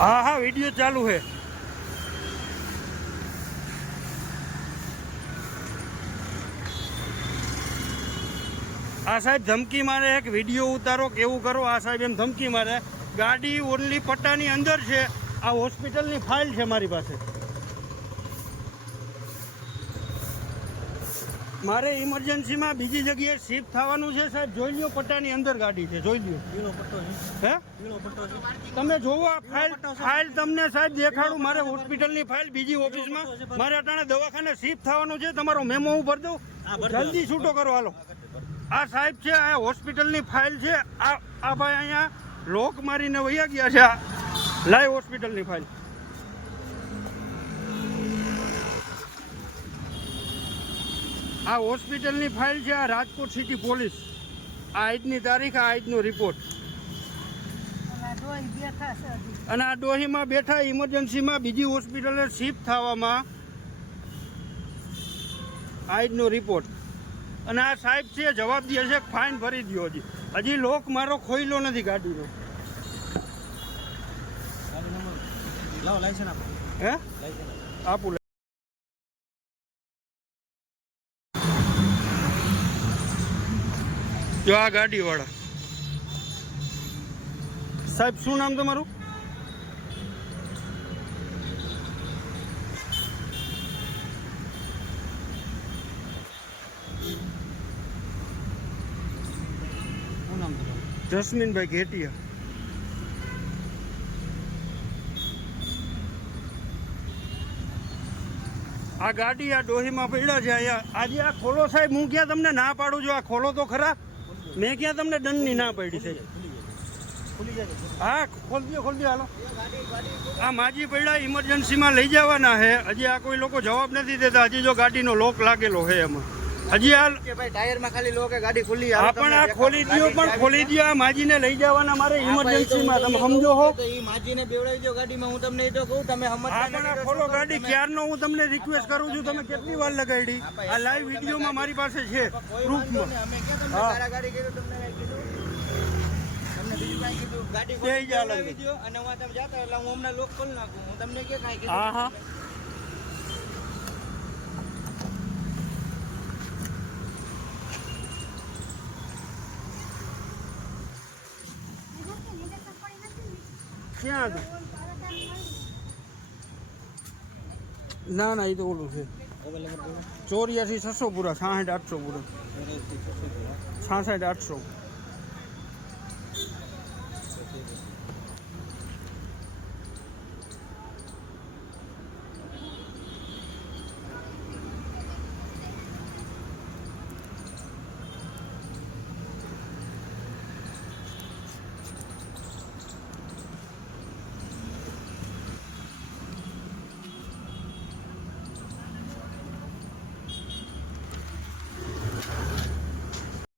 હા હા, વીડિયો ચાલુ છે. આ સાહેબ ધમકી મારે એક વીડિયો ઉતારો કેવું કરો? આ સાહેબ એમ ધમકી મારે. ગાડી ઓનલી પટ્ટાની અંદર છે. આ હોસ્પિટલની ફાઇલ છે મારી પાસે. મારે ઇમરજન્સીમાં બીજી જગ્યાએ શિફ્ટ થવાનું છે સાહેબ. જોઈ લ્યો પટ્ટાની અંદર ગાડી છે જોઈ લ્યો. પટ્ટો હે? પીળો પટ્ટો છે. તમે જોવો આ ફાઇલ ફાઇલ તમને સાહેબ દેખાડું. મારે હોસ્પિટલની ફાઇલ બીજી ઓફિસમાં મારે અટાણે દવાખાને શિફ્ટ થવાનું છે. તમારો મેમો હું ભરી દઉં. જલ્દી છૂટો કરો હાલો. આ સાહેબ છે આ હોસ્પિટલની ફાઇલ છે. આ આ ભાઈ અહીંયા લોક મારીને વૈયા ગયા છે આ લાઈવ હોસ્પિટલની ફાઇલ આ હોસ્પિટલની ફાઇલ છે આ રાજકોટ સિટી પોલીસ. આ આજની તારીખ આ આજનો રિપોર્ટ અને આ ડોહીમાં બેઠા ઇમરજન્સીમાં બીજી હોસ્પિટલે શિફ્ટ થવામાં આજનો રિપોર્ટ અને આ સાહેબ છે જવાબ દે છે ફાઇન ભરી દો હજી. હજી લોક મારો ખોઈલો નથી ગાડીનો ગાડી નંબર. લાવો હે? આપું જો આ ગાડી વાળા સાહેબ, શું નામ તમારું? શું નામ તમારું જસ્મીનભાઈ ઘેટિયા. આ ગાડી આ ડોહીમાં પડ્યા છે, અહીંયા. આજે આ ખોલો સાહેબ, હું ક્યાં તમને ના પાડું છું? આ ખોલો તો ખરા. મેં ક્યાં તમને દંડની ના પડી છે? હા ખોલ દો ખોલ દો હાલો. આ માજી પડ્યા ઇમરજન્સીમાં લઈ જવાના છે હજી આ કોઈ લોકો જવાબ નથી દેતા. હજી જો ગાડીનો લોક લાગેલો છે એમાં. હજી હાલ. કે ભાઈ ટાયરમાં ખાલી લો કે ગાડી ખુલ્લી આ પણ આ ખોલી દો પણ ખોલી દો આ માજીને લઈ જવાના મારે ઇમરજન્સીમાં તમે સમજો હો. તો ઈ માજીને બેવડાવી દો ગાડીમાં હું તમને એ તો કહું તમે સમજતા નથી ખોલો ગાડી ક્યારનો હું તમને રિક્વેસ્ટ કરું છું તમે કેટલી વાર લગાડી? આ લાઈવ વિડીયોમાં મારી પાસે છે પ્રૂફમાં અમે કે તમને સારા ગાડી તમને કીધું? તમને બીજું કાંઈ કીધું? ગાડી ખોલી દ્યો અને હું તમે જાતા એટલે હું હમણાં લોક ખોલી નાખું. હું તમને કે કાંઈ કીધું? ક્યાં હતું ના ના, એ તો ઓલું છે. ચોર્યાસી છસો પૂરા સાઠ આઠસો પૂરા. છસો આઠસો.